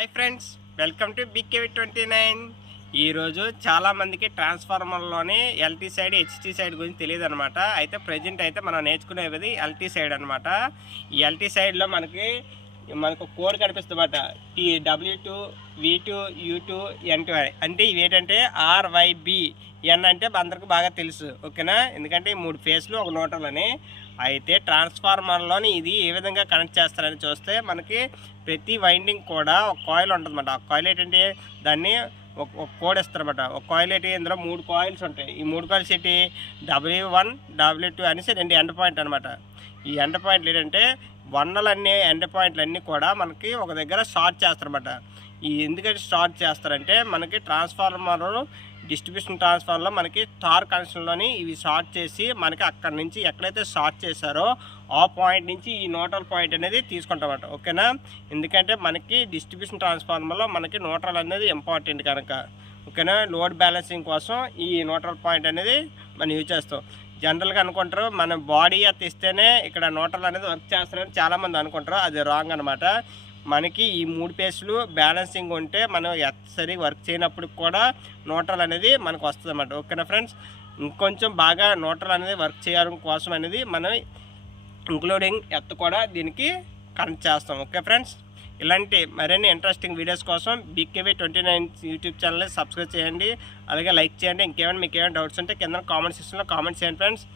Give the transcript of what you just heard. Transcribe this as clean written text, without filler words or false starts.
Hi friends, welcome to BKV29. ఈరోజు చాలామందికి ట్రాన్స్ఫార్మర్లోని LT side HT side గురించి తెలియదు అనమాట. అయితే ప్రజెంట్ అయితే మనం నేర్చుకునేది ఎల్టీ సైడ్ అనమాట. ఈ ఎల్టీ సైడ్లో మనకు code కనిపిస్తుందన్నమాట. W2 V2 U2 N2 అంటే ఇవి ఏంటంటే RYB N అంటే అందరికి బాగా తెలుసు, ఓకేనా? ఎందుకంటే ఈ 3 ఫేస్లు ఒక న్యూట్రల్ అని. అయితే ట్రాన్స్ఫార్మర్లోని ఇది ఏ విధంగా కనెక్ట్ చేస్తారని చూస్తే మనకి ప్రతి వైండింగ్ కూడా ఒక కాయిల్ ఉంటుందన్నమాట. ఆ కాయిల్ ఏంటంటే దాన్ని ఒక కోడ్ ఇస్తారన్నమాట. ఒక కాయిల్ ఏంటి, ఇందులో 3 కాయిల్స్ ఉంటాయి. ఈ 3 కాయిల్స్ ఏంటి, W1 W2 అనేసి 2 ఎండ్ పాయింట్ అనమాట. ఈ ఎండ్ పాయింట్లు ఏంటంటే వన్నలన్నీ ఎండ్ పాయింట్లు అన్నీ కూడా మనకి ఒక దగ్గర షార్ట్ చేస్తారన్నమాట. ఈ ఎందుకంటే షార్ట్ చేస్తారంటే మనకి ట్రాన్స్ఫార్మర్ డిస్ట్రిబ్యూషన్ ట్రాన్స్ఫార్మర్లో మనకి స్టార్ కనెక్షన్లోని ఇవి షార్ట్ చేసి మనకి అక్కడ నుంచి ఎక్కడైతే షార్ట్ చేశారో ఆ పాయింట్ నుంచి ఈ న్యూట్రల్ పాయింట్ అనేది తీసుకుంటామన్నమాట, ఓకేనా? ఎందుకంటే మనకి డిస్ట్రిబ్యూషన్ ట్రాన్స్ఫార్మర్లో మనకి న్యూట్రల్ అనేది ఇంపార్టెంట్ కనుక, ఓకేనా? లోడ్ బ్యాలెన్సింగ్ కోసం ఈ న్యూట్రల్ పాయింట్ అనేది మనం యూజ్ చేస్తాం. జనరల్గా అనుకుంటారు మన బాడీ తీస్తేనే ఇక్కడ న్యూట్రల్ అనేది వర్క్ చేస్తారని చాలామంది అనుకుంటారు. అది రాంగ్ అనమాట. మనకి ఈ 3 పేస్లు బ్యాలెన్సింగ్ ఉంటే మనం సరిగా వర్క్ చేయనప్పుడు కూడా న్యూట్రల్ అనేది మనకు వస్తుంది అన్నమాట, ఓకేనా ఫ్రెండ్స్? ఇంకొంచెం బాగా న్యూట్రల్ అనేది వర్క్ చేయడం కోసం అనేది మనం ఇంక్లూడింగ్ కూడా దీనికి కనెక్ట్ చేస్తాం, ఓకే ఫ్రెండ్స్? ఇలాంటి మరిన్ని ఇంట్రెస్టింగ్ వీడియోస్ కోసం BKV29 యూట్యూబ్ ఛానల్ని సబ్స్క్రైబ్ చేయండి, అలాగే లైక్ చేయండి. మీకు ఏమైనా డౌట్స్ ఉంటే కింద కామెంట్ సెక్షన్లో కామెంట్ చేయండి ఫ్రెండ్స్.